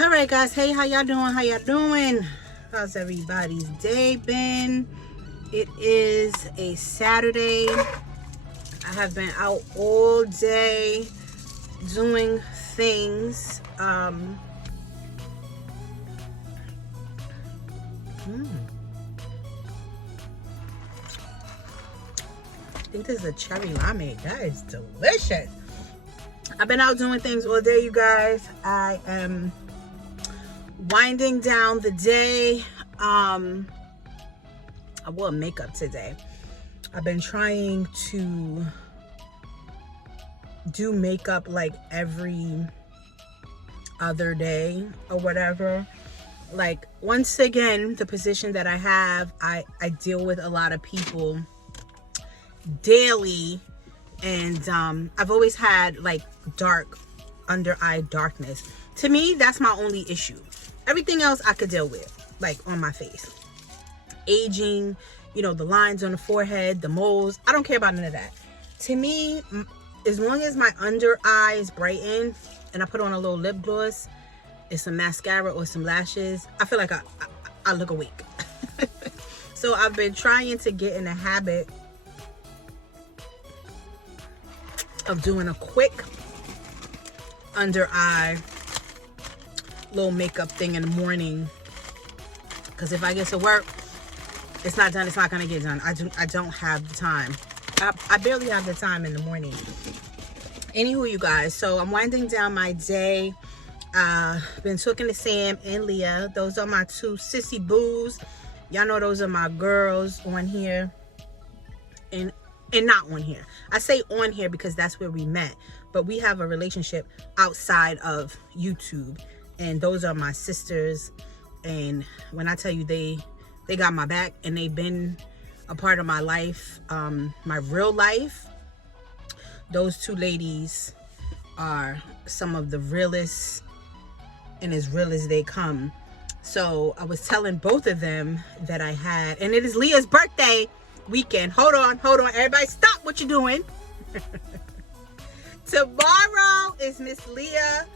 All right, guys. Hey, how y'all doing? How y'all doing? How's everybody's day been? It is a Saturday. I have been out all day doing things. I think this is a cherry limeade. That is delicious. I've been out doing things all day, you guys. I am winding down the day. I wore makeup today. I've been trying to do makeup like every other day or whatever. Like, once again, the position that I have, I deal with a lot of people daily, and I've always had like dark under eye darkness. To me, that's my only issue. Everything else I could deal with, like on my face. Aging, you know, the lines on the forehead, the moles, I don't care about none of that. To me, as long as my under eye is brightened and I put on a little lip gloss and some mascara or some lashes, I feel like I look awake. So I've been trying to get in the habit of doing a quick under eye little makeup thing in the morning, because if I get to work, it's not done, it's not gonna get done. I don't have the time. I barely have the time in the morning. Anywho, you guys, so I'm winding down my day. Been talking to Sam and Leah. Those are my two sissy boos. Y'all know those are my girls on here and not on here. I say on here because that's where we met, but we have a relationship outside of YouTube, and those are my sisters. And when I tell you they got my back and they've been a part of my life, my real life, those two ladies are some of the realest and as real as they come. So I was telling both of them that I had, and it is Leah's birthday weekend. Hold on, everybody stop what you're doing. Tomorrow is Miss Leah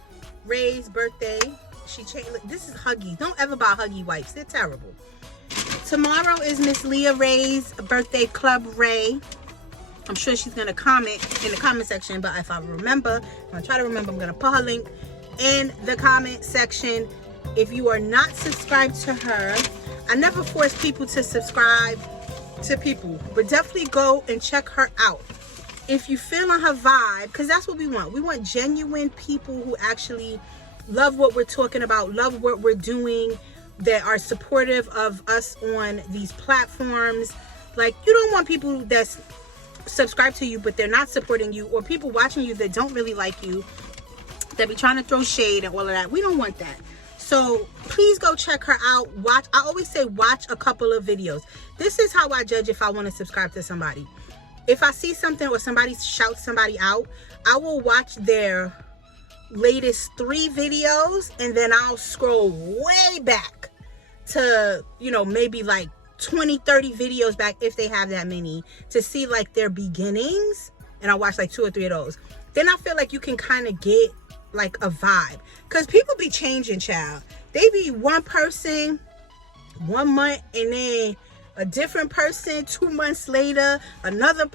Ray's birthday. She changed. This is Huggies. Don't ever buy Huggy wipes, they're terrible. Tomorrow is Miss Leah Ray's birthday, Club Ray. I'm sure she's gonna comment in the comment section, but if I remember, I'm gonna try to remember, I'm gonna put her link in the comment section. If you are not subscribed to her, I never force people to subscribe to people, but definitely go and check her out if you feel on her vibe, because that's what we want. We want genuine people who actually love what we're talking about, love what we're doing, that are supportive of us on these platforms. Like, you don't want people that's subscribed to you but they're not supporting you, or people watching you that don't really like you, that be trying to throw shade and all of that. We don't want that. So please go check her out. Watch. I always say watch a couple of videos. This is how I judge if I want to subscribe to somebody. If I see something or somebody shouts somebody out, I will watch their latest 3 videos and then I'll scroll way back to, you know, maybe like 20-30 videos back, if they have that many, to see like their beginnings, and I'll watch like 2 or 3 of those. Then I feel like you can kind of get like a vibe, because people be changing, child. They be one person 1 month and then a different person 2 months later, another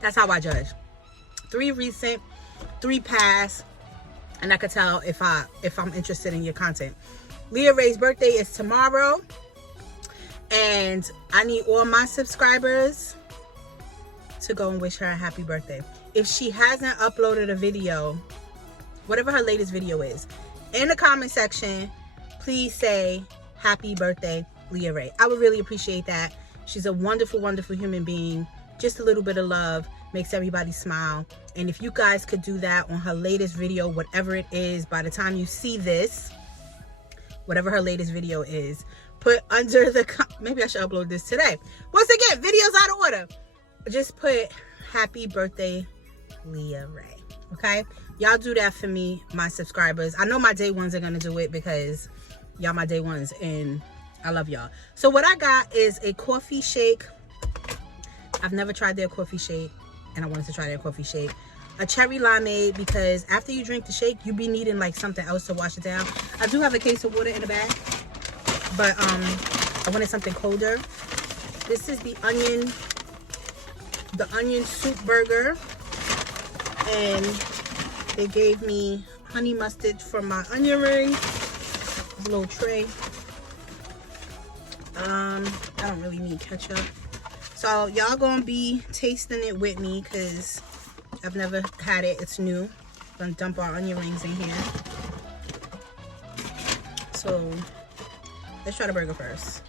That's how I judge. 3 recent, 3 past, and I could tell if I'm interested in your content. Leah Ray's birthday is tomorrow, and I need all my subscribers to go and wish her a happy birthday. If she hasn't uploaded a video, whatever her latest video is, in the comment section, please say happy birthday, Leah Ray. I would really appreciate that. She's a wonderful, wonderful human being. Just a little bit of love makes everybody smile. And if you guys could do that on her latest video, whatever it is, by the time you see this, whatever her latest video is, put under the maybe I should upload this today. Once again, videos out of order. Just put happy birthday, Leah Ray. Okay, y'all do that for me, my subscribers. I know my day ones are gonna do it because y'all my day ones and I love y'all. So what I got is a coffee shake. I've never tried their coffee shake and I wanted to try their coffee shake. a cherry limeade, because after you drink the shake, you be needing like something else to wash it down. I do have a case of water in the bag, but I wanted something colder. This is the onion soup burger, and they gave me honey mustard for my onion ring. This little tray. I don't really need ketchup, so y'all gonna be tasting it with me because I've never had it. It's new. I'm gonna dump our onion rings in here. So let's try the burger first.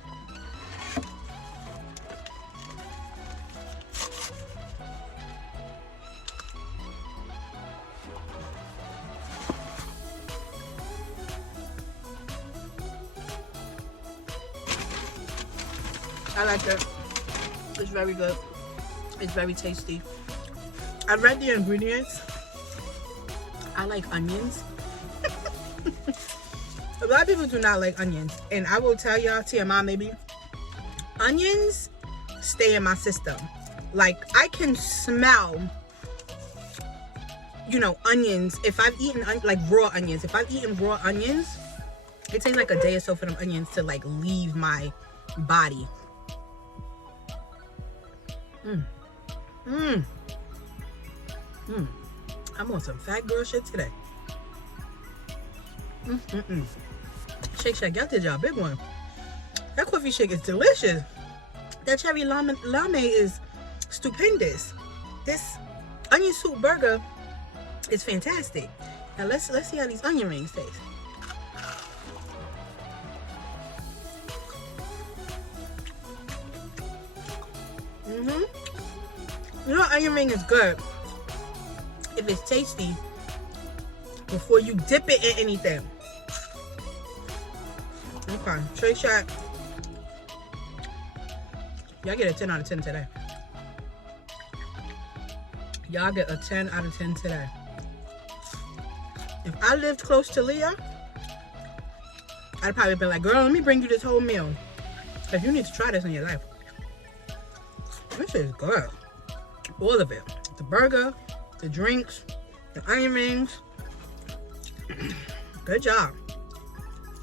I like it. It's very good. It's very tasty. I read the ingredients. I like onions. A lot of people do not like onions. And I will tell y'all, TMI maybe, onions stay in my system. Like, I can smell, you know, onions. If I've eaten, like, raw onions. If I've eaten raw onions, it takes like a day or so for them onions to, like, leave my body. I'm on some fat girl shit today. Shake Shack, y'all did y'all big one. That coffee shake is delicious. That cherry limeade is stupendous. This onion soup burger is fantastic. Now let's see how these onion rings taste. You know, onion ring is good if it's tasty before you dip it in anything. Okay, Shake Shack, y'all get a 10 out of 10 today. Y'all get a 10 out of 10 today. If I lived close to Leah, I'd probably been like, girl, let me bring you this whole meal, because you need to try this in your life. This is good. All of it. The burger, the drinks, the onion rings. Good job.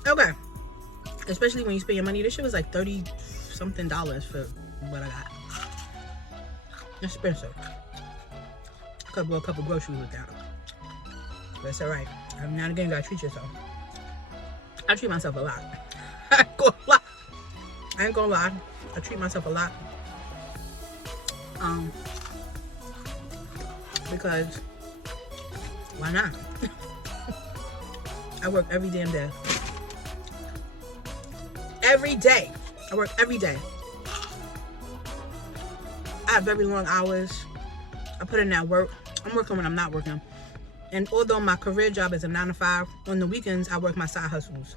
Okay. Especially when you spend your money. This shit was like $30-something for what I got. Expensive. I could buy a couple groceries with that. But it's alright. Now and again, you gotta treat yourself. I treat myself a lot. I ain't gonna lie. I treat myself a lot. Because why not? I work every damn day. Every day. I work every day. I have very long hours. I put in that work. I'm working when I'm not working. And although my career job is a 9 to 5, on the weekends I work my side hustles.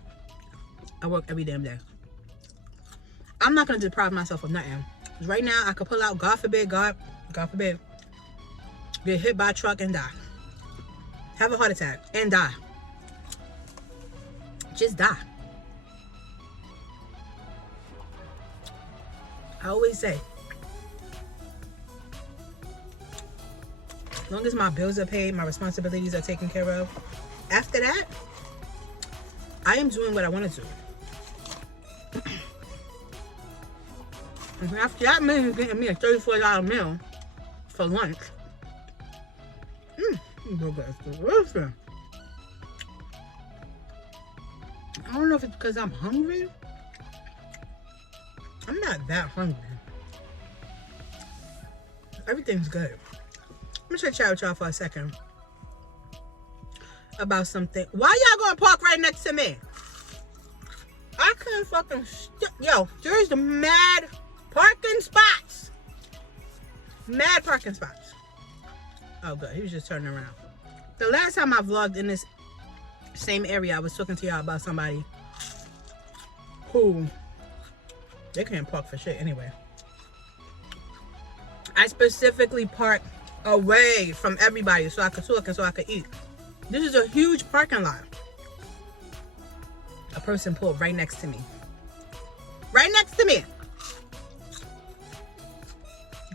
I work every damn day. I'm not gonna deprive myself of nothing. Right now I could pull out, God forbid, God forbid, get hit by a truck and die. Have a heart attack and die. Just die. I always say, as long as my bills are paid, my responsibilities are taken care of, after that, I am doing what I want to do. And after that means getting me a $34 meal for lunch. Burger is delicious. I don't know if it's because I'm hungry. I'm not that hungry. Everything's good. I'm gonna chat with y'all for a second about something. Why y'all gonna park right next to me? I can't fucking yo, there's the mad parking spots. Mad parking spots. Oh good, he was just turning around. The last time I vlogged in this same area, I was talking to y'all about somebody who, they can't park for shit anyway. I specifically parked away from everybody so I could talk and so I could eat. This is a huge parking lot. A person pulled right next to me. Right next to me.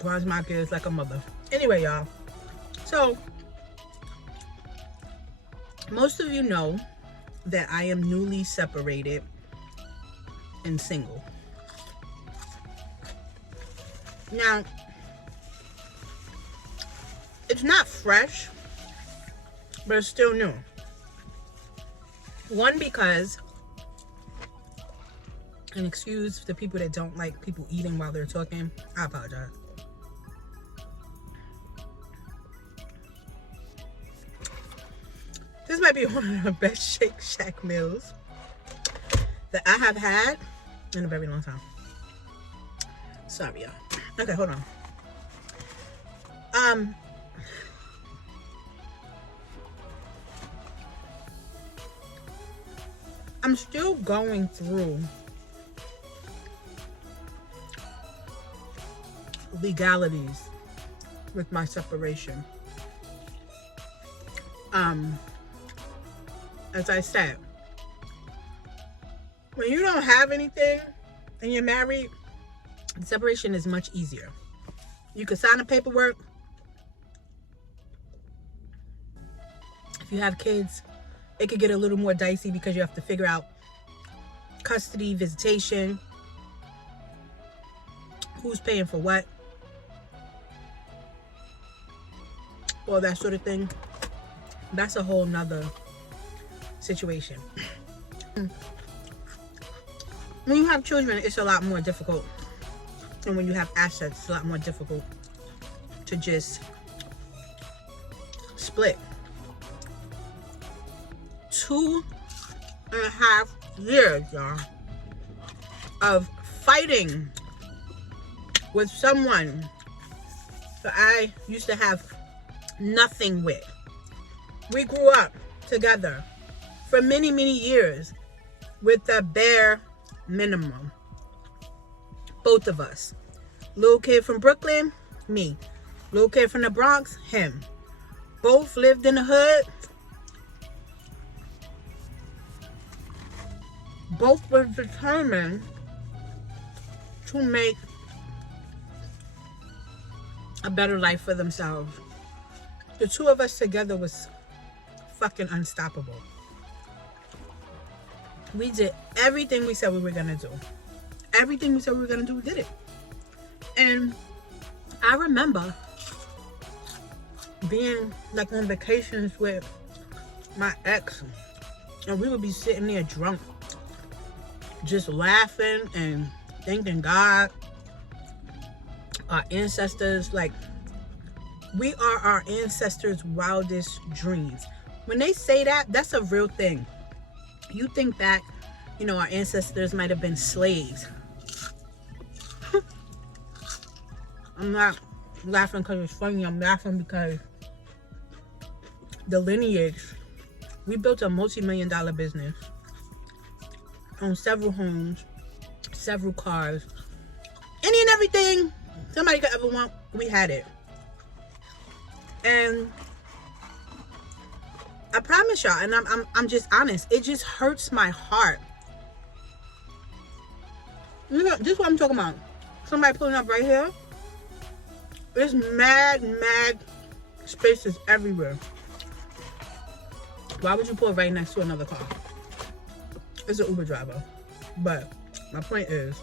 Grinds my gears like a mother. Anyway, y'all. So, Most of you know that I am newly separated and single. Now, it's not fresh, but it's still new. One, because, and excuse the people that don't like people eating while they're talking, I apologize. This might be one of the best Shake Shack meals that I have had in a very long time. Sorry, y'all. Okay, hold on. I'm still going through legalities with my separation. As I said, when you don't have anything and you're married, the separation is much easier. You can sign the paperwork. If you have kids, it could get a little more dicey because you have to figure out custody, visitation, who's paying for what, all that sort of thing. That's a whole nother situation. When you have children, it's a lot more difficult. And when you have assets, it's a lot more difficult to just split. 2.5 years, y'all, of fighting with someone that I used to have nothing with. We grew up together for many, many years with the bare minimum. Both of us. Little kid from Brooklyn, me. Little kid from the Bronx, him. Both lived in the hood. Both were determined to make a better life for themselves. The two of us together was fucking unstoppable. We did everything we said we were gonna do. Everything we said we were gonna do, we did it. And I remember being like on vacations with my ex, and we would be sitting there drunk, just laughing and thanking God, our ancestors. Like, we are our ancestors' wildest dreams. When they say that, that's a real thing. You think back, you know, our ancestors might have been slaves. I'm not laughing because it's funny. I'm laughing because the lineage, we built a multi-million-dollar business, owned several homes, several cars, any and everything somebody could ever want, we had it. And I promise y'all, and I'm just honest, it just hurts my heart. This is what I'm talking about. Somebody pulling up right here. There's mad spaces everywhere. Why would you pull right next to another car? It's an Uber driver. But my point is,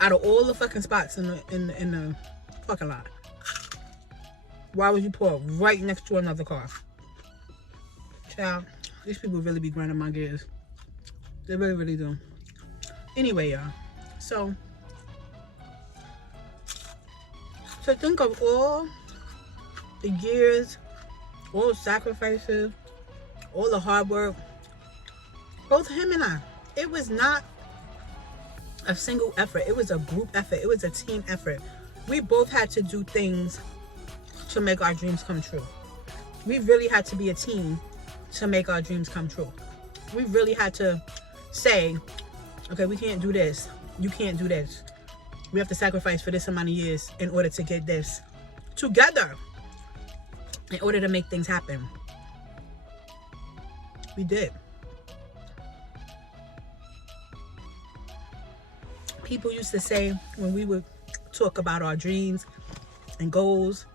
out of all the fucking spots in the fucking lot, why would you pull right next to another car? Child, these people really be grinding my gears. They really, really do. Anyway, y'all. So think of all the years, all the sacrifices, all the hard work. Both him and I. It was not a single effort. It was a group effort. It was a team effort. We both had to do things to make our dreams come true. We really had to be a team to make our dreams come true. We really had to say, okay, we can't do this. You can't do this. We have to sacrifice for this amount of years in order to get this together, in order to make things happen. We did. People used to say, when we would talk about our dreams and goals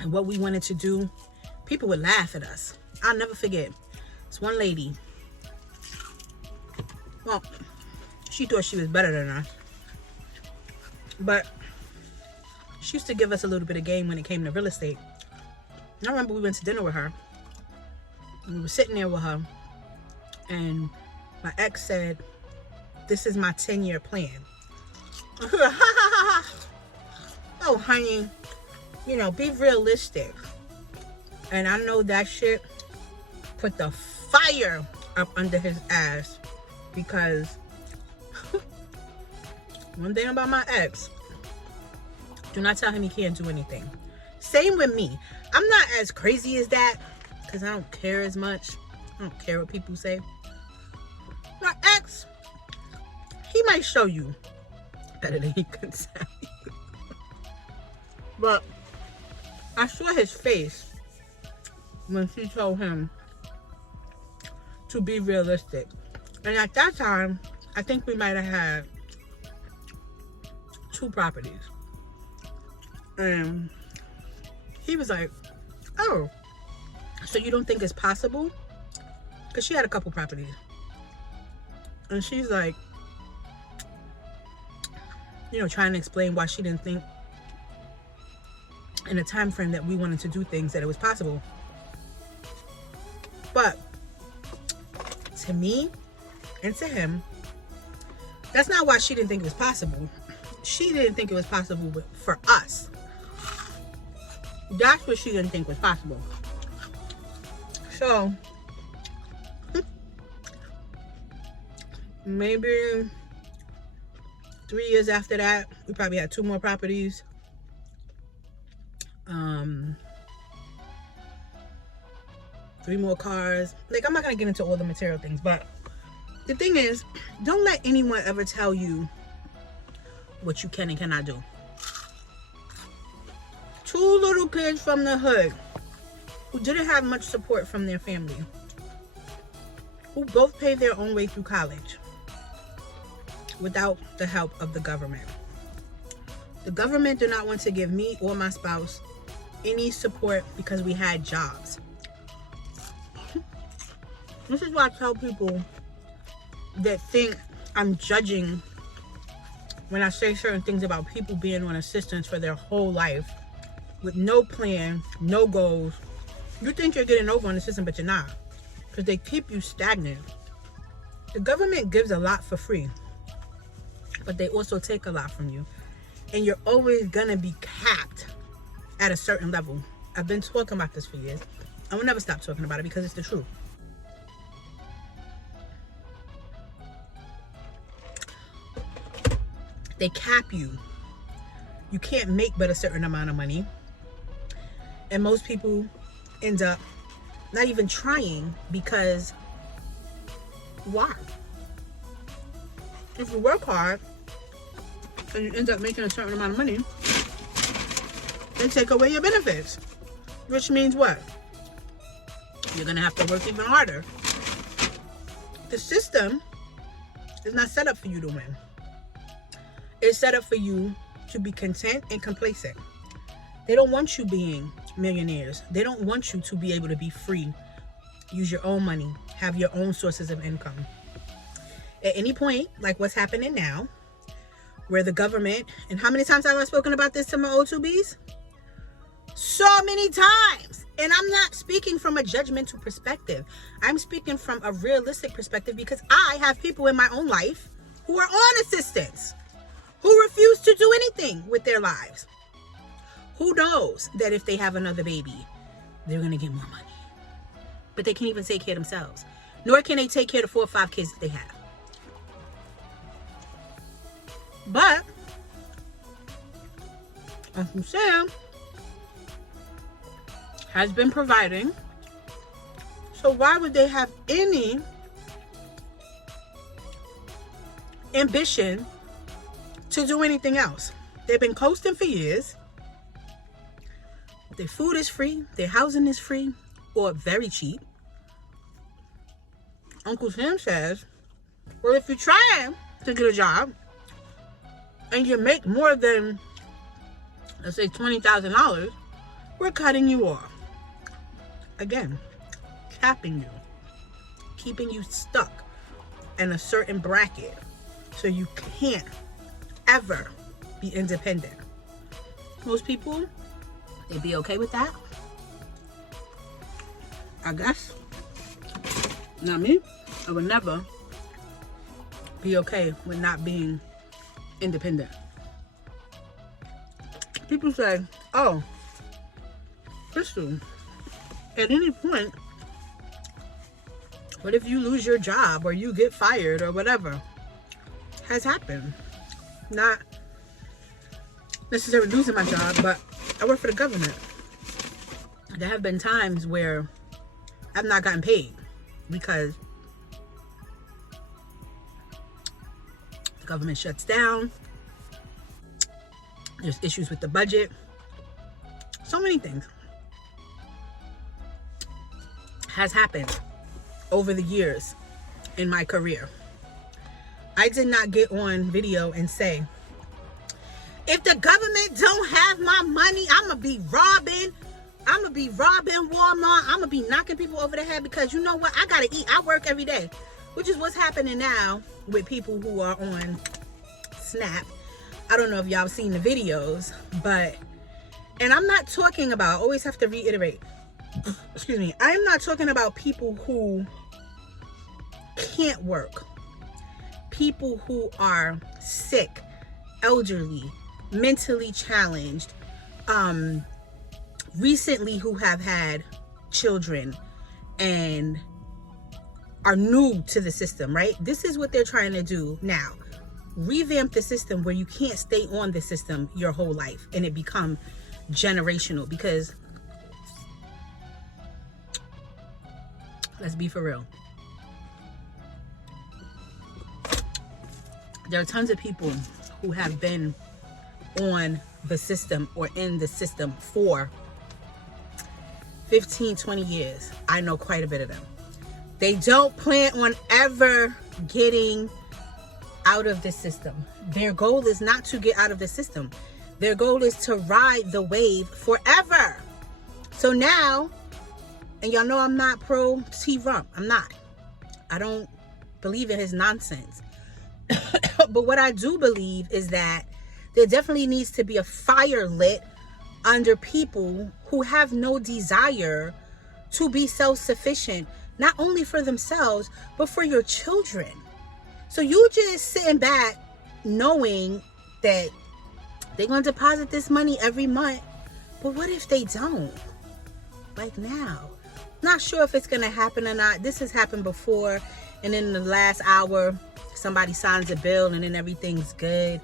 and what we wanted to do, people would laugh at us. I'll never forget. It's one lady. Well, she thought she was better than us. But she used to give us a little bit of game when it came to real estate. And I remember we went to dinner with her. And we were sitting there with her. And my ex said, "This is my 10-year plan." I said, "Ha ha ha ha. Oh, honey, you know, be realistic." And I know that shit put the fire up under his ass, because one thing about my ex, do not tell him he can't do anything. Same with me. I'm not as crazy as that, because I don't care as much. I don't care what people say. My ex, he might show you better than he can say. But I saw his face when she told him to be realistic. And at that time, I think we might have had 2 properties. And he was like, "Oh, so you don't think it's possible?" Because she had a couple properties. And she's like, you know, trying to explain why she didn't think in a time frame that we wanted to do things that it was possible. But to me and to him, that's not why she didn't think it was possible. She didn't think it was possible for us. That's what she didn't think was possible. So maybe 3 years after that, we probably had 2 more properties. 3 more cars. Like, I'm not gonna get into all the material things, but the thing is, don't let anyone ever tell you what you can and cannot do. 2 little kids from the hood who didn't have much support from their family, who both paid their own way through college without the help of the government. The government did not want to give me or my spouse any support because we had jobs. This is why I tell people that think I'm judging when I say certain things about people being on assistance for their whole life with no plan, no goals. You think you're getting over on the system, but you're not, because they keep you stagnant. The government gives a lot for free, but they also take a lot from you. And you're always gonna be capped at a certain level. I've been talking about this for years. I will never stop talking about it because it's the truth. They cap you. You can't make but a certain amount of money. And most people end up not even trying, because why? If you work hard and you end up making a certain amount of money, they take away your benefits. Which means what? You're gonna have to work even harder. The system is not set up for you to win. It's set up for you to be content and complacent. They don't want you being millionaires. They don't want you to be able to be free, use your own money, have your own sources of income. At any point, like what's happening now, where the government, and how many times have I spoken about this to my O2Bs? So many times. And I'm not speaking from a judgmental perspective. I'm speaking from a realistic perspective, because I have people in my own life who are on assistance, who refuse to do anything with their lives. Who knows that if they have another baby, they're going to get more money. But they can't even take care of themselves. Nor can they take care of the 4 or 5 kids that they have. But Uncle Sam has been providing. So why would they have any ambition to do anything else? They've been coasting for years. Their food is free, their housing is free, or very cheap. Uncle Sam says, well, if you try to get a job and you make more than, let's say, $20,000, we're cutting you off. again, capping you, keeping you stuck in a certain bracket so you can't ever be independent. Most people, they'd be okay with that, I guess. Not me. I would never be okay with not being independent. People say, oh, Crystal, at any point, what if you lose your job or you get fired or whatever? Has happened. Not necessarily losing my job, but I work for the government. There have been times where I've not gotten paid because the government shuts down. There's issues with the budget. So many things has happened over the years in my career. I did not get on video and say, if the government don't have my money, I'm gonna be robbing Walmart. I'm gonna be knocking people over the head because you know what? I gotta eat. I work every day, which is what's happening now with people who are on Snap. I don't know if y'all seen the videos, but, and I'm not talking about, I always have to reiterate, excuse me, I am not talking about people who can't work, people who are sick, elderly, mentally challenged, recently who have had children and are new to the system, right? This is what they're trying to do now. Revamp the system where you can't stay on the system your whole life and it become generational, because let's be for real. There are tons of people who have been on the system or in the system for 15, 20 years. I know quite a bit of them. They don't plan on ever getting out of the system. Their goal is not to get out of the system. Their goal is to ride the wave forever. So now, and y'all know I'm not pro T-Rump. I'm not. I don't believe in his nonsense. But what I do believe is that there definitely needs to be a fire lit under people who have no desire to be self-sufficient, not only for themselves, but for your children. So you just sitting back knowing that they're going to deposit this money every month. But what if they don't? Like now. Not sure if it's going to happen or not. This has happened before. And in the last hour, somebody signs a bill and then everything's good.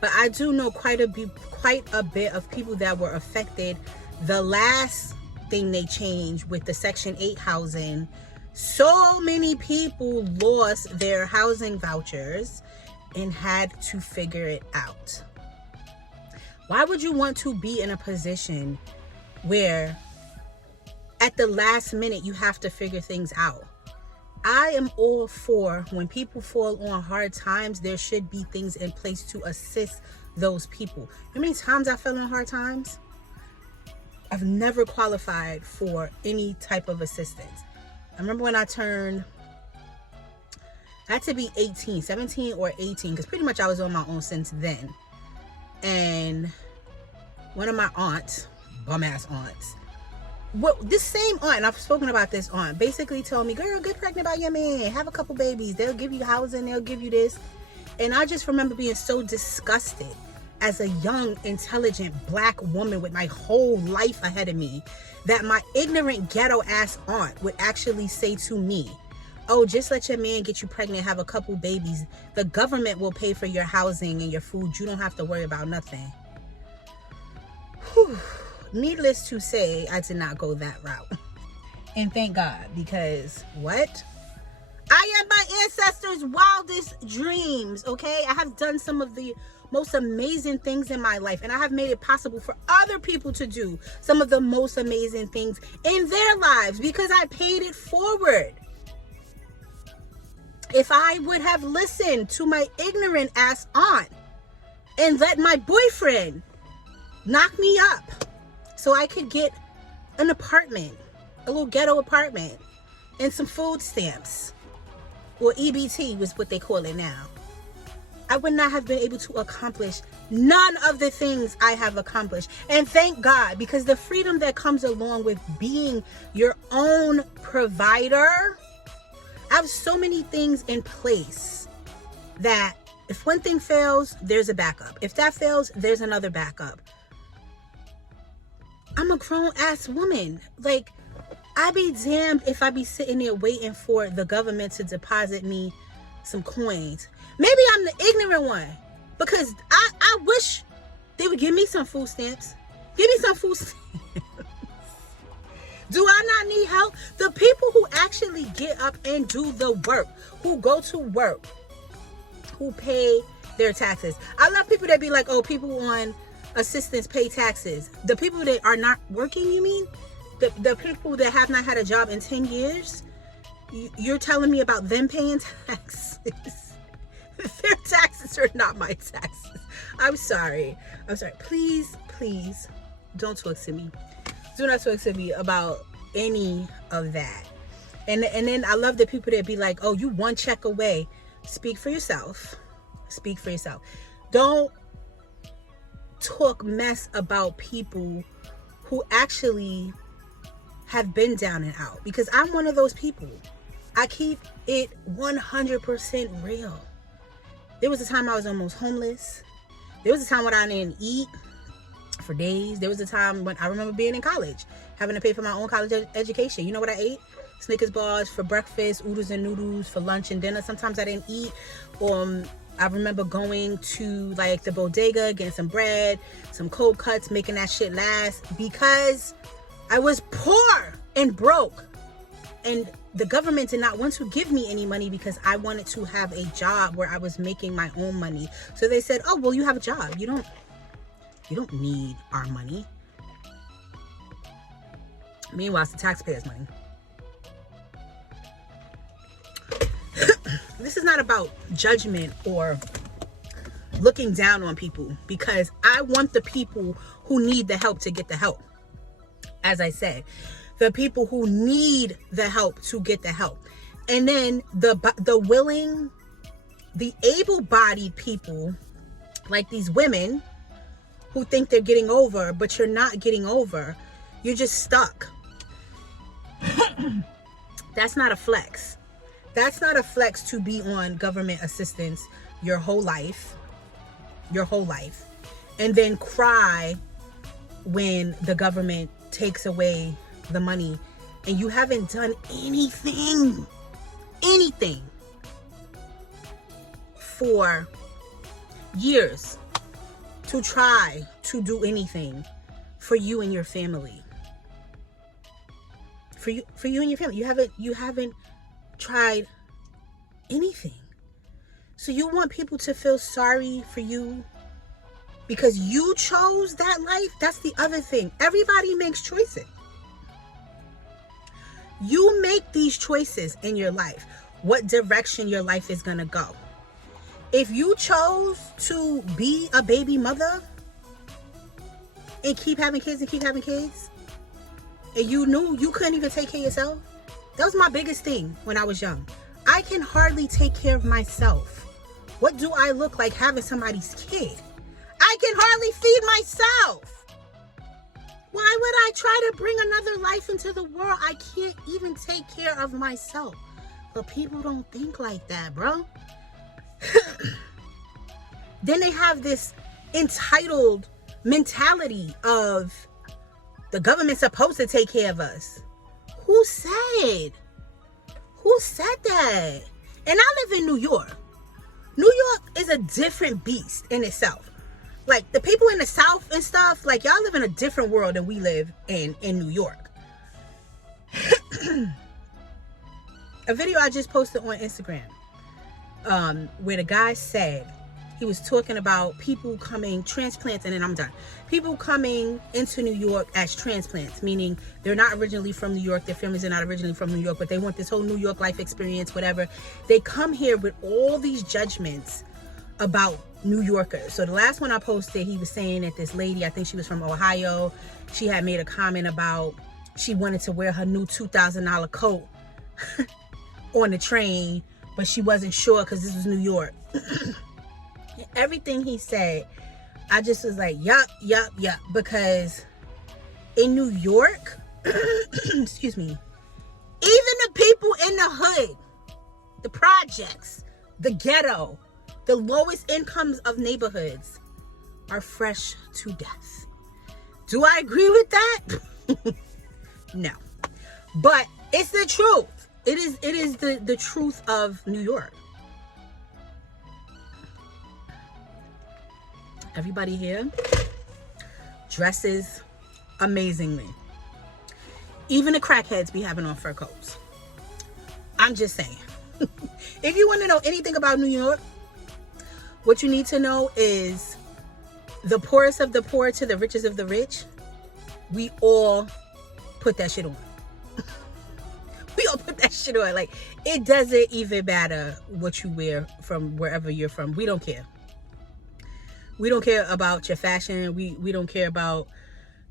But I do know quite a bit of people that were affected. The last thing they changed with the Section 8 housing, so many people lost their housing vouchers and had to figure it out. Why would you want to be in a position where at the last minute you have to figure things out? I am all for when people fall on hard times, there should be things in place to assist those people. How many times I fell on hard times? I've never qualified for any type of assistance. I remember when I turned, I had to be 17 or 18, because pretty much I was on my own since then. And one of my aunts, bum-ass aunts, this same aunt, and I've spoken about this aunt, basically told me, girl, get pregnant by your man, have a couple babies, they'll give you housing, they'll give you this. And I just remember being so disgusted as a young, intelligent black woman with my whole life ahead of me, that my ignorant ghetto ass aunt would actually say to me, oh, just let your man get you pregnant, have a couple babies, the government will pay for your housing and your food, you don't have to worry about nothing. Whew. Needless to say, I did not go that route. And thank God, because what? I am my ancestors' wildest dreams, okay? I have done some of the most amazing things in my life, and I have made it possible for other people to do some of the most amazing things in their lives because I paid it forward. If I would have listened to my ignorant ass aunt and let my boyfriend knock me up so I could get an apartment a little ghetto apartment and some food stamps, or EBT was what they call it now, I would not have been able to accomplish none of the things I have accomplished. And thank God, because the freedom that comes along with being your own provider, I have so many things in place that if one thing fails, there's a backup. If that fails, there's another backup. I'm a grown ass woman. Like, I be damned if I be sitting there waiting for the government to deposit me some coins. Maybe I'm the ignorant one, because I wish they would give me some food stamps. Give me some food stamps. Do I not need help? The people who actually get up and do the work, who go to work, who pay their taxes. I love people that be like, oh, people on assistance pay taxes. The people that are not working, you mean? The people that have not had a job in 10 years? You're telling me about them paying taxes? Their taxes are not my taxes. I'm sorry. Please, don't talk to me. Do not talk to me about any of that. And then I love the people that be like, oh, you one check away. Speak for yourself. Speak for yourself. Don't talk mess about people who actually have been down and out, because I'm one of those people. I keep it 100% real. There was a time I was almost homeless. There was a time when I didn't eat for days. There was a time when I remember being in college, having to pay for my own college education. You know what I ate? Snickers bars for breakfast, oodles and noodles for lunch and dinner. Sometimes I didn't eat. I remember going to like the bodega, getting some bread, some cold cuts, making that shit last, because I was poor and broke. And the government did not want to give me any money because I wanted to have a job where I was making my own money. So they said, oh, well, you have a job. You don't need our money. Meanwhile, it's the taxpayers' money. This is not about judgment or looking down on people, because I want the people who need the help to get the help. As I said, the people who need the help to get the help. And then the willing, the able-bodied people, like these women who think they're getting over, but you're not getting over. You're just stuck. That's not a flex. That's not a flex to be on government assistance your whole life, and then cry when the government takes away the money and you haven't done anything for years to try to do anything for you and your family. For you and your family. You haven't tried anything. So you want people to feel sorry for you because you chose that life? That's the other thing. Everybody makes choices. You make these choices in your life, what direction your life is going to go. If you chose to be a baby mother and keep having kids, and you knew you couldn't even take care of yourself, that was my biggest thing when I was young. I can hardly take care of myself. What do I look like having somebody's kid? I can hardly feed myself. Why would I try to bring another life into the world? I can't even take care of myself. But people don't think like that, bro. Then they have this entitled mentality of the government's supposed to take care of us. Who said that? And I live in New York. New York is a different beast in itself. Like, the people in the South and stuff, like, y'all live in a different world than we live in New York. A video I just posted on Instagram, where the guy said, he was talking about people coming, transplants, and then I'm done. People coming into New York as transplants, meaning they're not originally from New York, their families are not originally from New York, but they want this whole New York life experience, whatever. They come here with all these judgments about New Yorkers. So the last one I posted, he was saying that this lady, I think she was from Ohio, she had made a comment about she wanted to wear her new $2,000 coat on the train, but she wasn't sure because this was New York. Everything he said, I just was like, yup, because in New York, excuse me, even the people in the hood, the projects, the ghetto, the lowest incomes of neighborhoods are fresh to death. Do I agree with that? No. But it's the truth. It is the truth of New York. Everybody here dresses amazingly. Even the crackheads be having on fur coats. I'm just saying. If you want to know anything about New York, what you need to know is the poorest of the poor to the richest of the rich, we all put that shit on. We all put that shit on. Like, it doesn't even matter what you wear from wherever you're from. We don't care. We don't care about your fashion. We don't care about,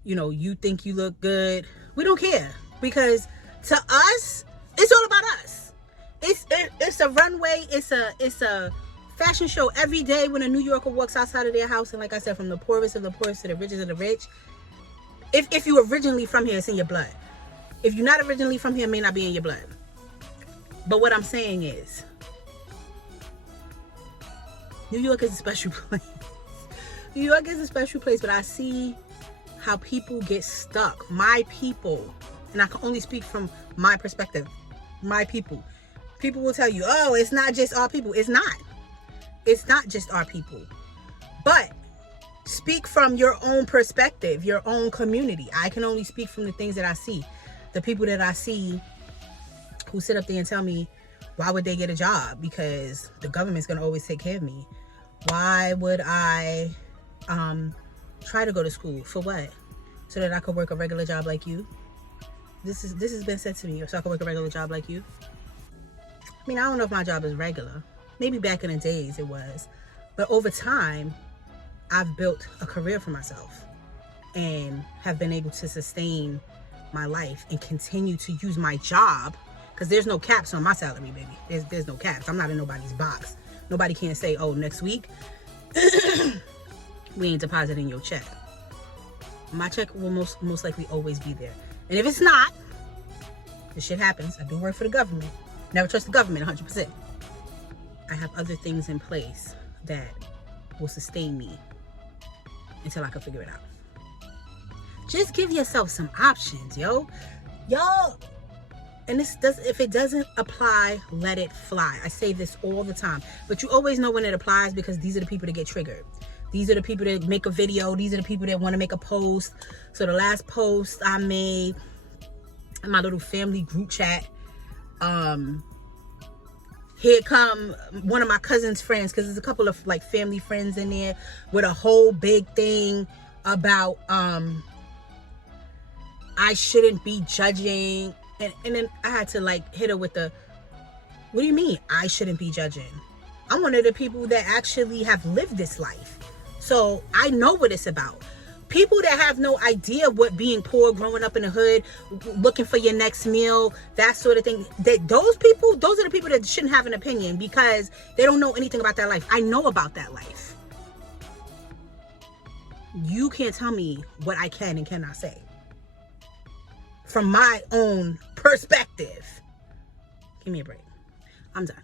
you think you look good. We don't care, because to us, it's all about us. It's a runway. It's a fashion show every day when a New Yorker walks outside of their house. And like I said, from the poorest of the poorest to the richest of the rich. If you're originally from here, it's in your blood. If you're not originally from here, it may not be in your blood. But what I'm saying is, New York is a special place. New York is a special place, but I see how people get stuck. My people, and I can only speak from my perspective, my people. People will tell you, oh, it's not just our people. It's not. It's not just our people. But speak from your own perspective, your own community. I can only speak from the things that I see. The people that I see who sit up there and tell me, why would they get a job? Because the government's going to always take care of me. Why would I try to go to school? For what? So that I could work a regular job like you? This has been said to me, so I could work a regular job like you. I mean, I don't know if my job is regular. Maybe back in the days it was. But over time, I've built a career for myself and have been able to sustain my life and continue to use my job, because there's no caps on my salary, baby. There's no caps. I'm not in nobody's box. Nobody can say, oh, next week we ain't depositing your check. My check will most likely always be there. And if it's not, this shit happens. I do work for the government. Never trust the government 100%. I have other things in place that will sustain me until I can figure it out. Just give yourself some options, yo. And if it doesn't apply, let it fly. I say this all the time, but you always know when it applies, because these are the people that get triggered. These are the people that make a video. These are the people that want to make a post. So the last post I made in my little family group chat, here come one of my cousin's friends, because there's a couple of like family friends in there, with a whole big thing about I shouldn't be judging. And then I had to like hit her with the, what do you mean I shouldn't be judging? I'm one of the people that actually have lived this life. So I know what it's about. People that have no idea what being poor, growing up in the hood, looking for your next meal, that sort of thing, those are the people that shouldn't have an opinion, because they don't know anything about that life. I know about that life. You can't tell me what I can and cannot say from my own perspective. Give me a break. I'm done.